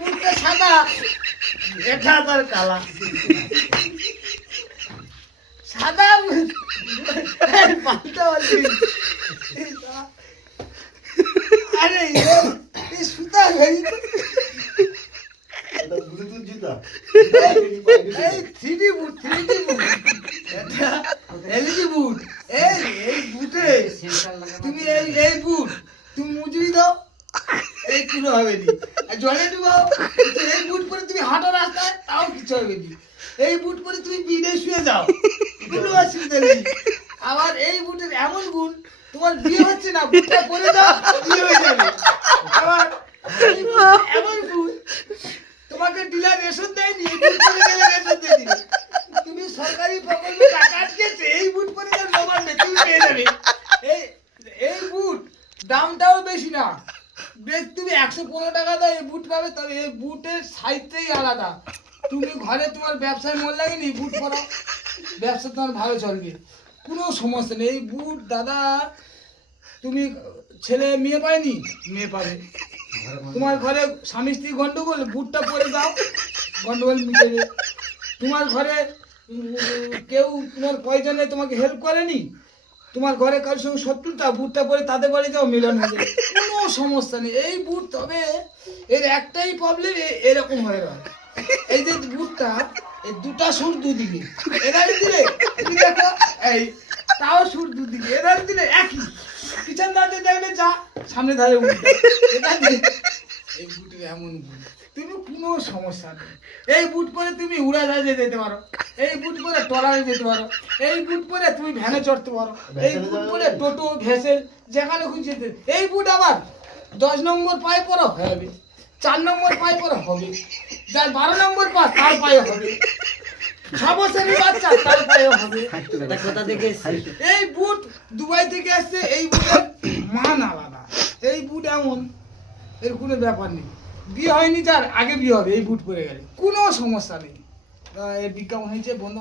বুটটা সাদা, এটা তার কালা। সাদা পাল্টা বলছি। আরে সুতা ব্লুটুথ জুতা, এই 3D বুট, 3D বুট, এটা এলইডি বুট। এই বুটে তুমি এই বুট তুমি মুজুরি দাও, এই কোনো হবে নি। আর জলে ডুবাও, এই বুট পরে তুমি হাঁটো রাস্তায়, তাও কিছু হবে নি। এই বুট পরে তুমি বিয়ে শুয়ে যাও, কোনো অসুবিধা নেই। আবার এই বুটের এমন গুণ, তোমার বিয়ে হচ্ছে না, বুটটা পরে দাও, বিয়ে হয়ে যাবে। আবার এই বুট এমন গুণ, তোমাকে ডিলার রেশন দেয়নি, এই বুট পরে গেলে রেশন দিয়ে দিবে। তুমি সরকারি প্রকল্পে টাকা আটকেছে, এই বুট পরে যাও, নবান্নে তুমি পেয়ে যাবে। এই বুট দামটাও বেশি না, তুমি 115 টাকা দাও এই বুট পাবে। তবে এই বুটের সাইজটাই আলাদা। তুমি ঘরে তোমার ব্যবসায় মন লাগেনি, বুট পরাও, ব্যবসা তোমার ভালো চলবে, কোনো সমস্যা নেই। এই বুট দাদা, তুমি ছেলে মেয়ে পায়নি, মেয়ে পাবে। তোমার ঘরে স্বামী স্ত্রী গন্ডগোল, বুটটা পরে দাও, গন্ডগোল মিটেবে। তোমার ঘরে কেউ তোমার প্রয়োজনে তোমাকে হেল্প করেনি, তোমার ঘরে কারোর সঙ্গে শত্রুতা, বুটটা পরে তাদের বাড়ি যাও, মিলন হয়ে যাবে, কোনো সমস্যা নেই এই বুট। তবে এর একটাই প্রবলেম, এরকম হয়ে রয়। এই যে বুটটা, এই দুটা সুর দুদিকে, এধারে দিলে তুমি দেখো এই, তাও সুর দুদিকে, এধারে দিলে একই, পিছন ধারে দেখলে যা, সামনে ধারে উল্টা। এই বুটের এমন বুট, তুমি কোনো সমস্যা নেই। এই বুট পরে তুমি উড়াজাহাজে যেতে পারো, এই বুট পরে ট্রলারে যেতে পারো, এই বুট পরে তুমি ভ্যানে চড়তে পারো, এই বুট পরে টোটো ভেসেল যেখানে খুঁজে যেতে। এই বুট আবার 10 নম্বর পায়ে পরা হবে, 4 নম্বর পায়ে পরা হবে, যার 12 নম্বর পা তার পায়ে হবে, 6 বছরের বাচ্চা তার পায়ে হবে। কোথা থেকে এই বুট দুবাই থেকে আসছে, এই বুটের মান আলাদা। এই বুট এমন, এর কোনো ব্যাপার নেই। বিয়ে হয়নি যার, আগে বিয়ে হবে এই বুট পরে গেলে, কোনো সমস্যা নেই। এর বিজ্ঞাপন হয়েছে বন্ধু।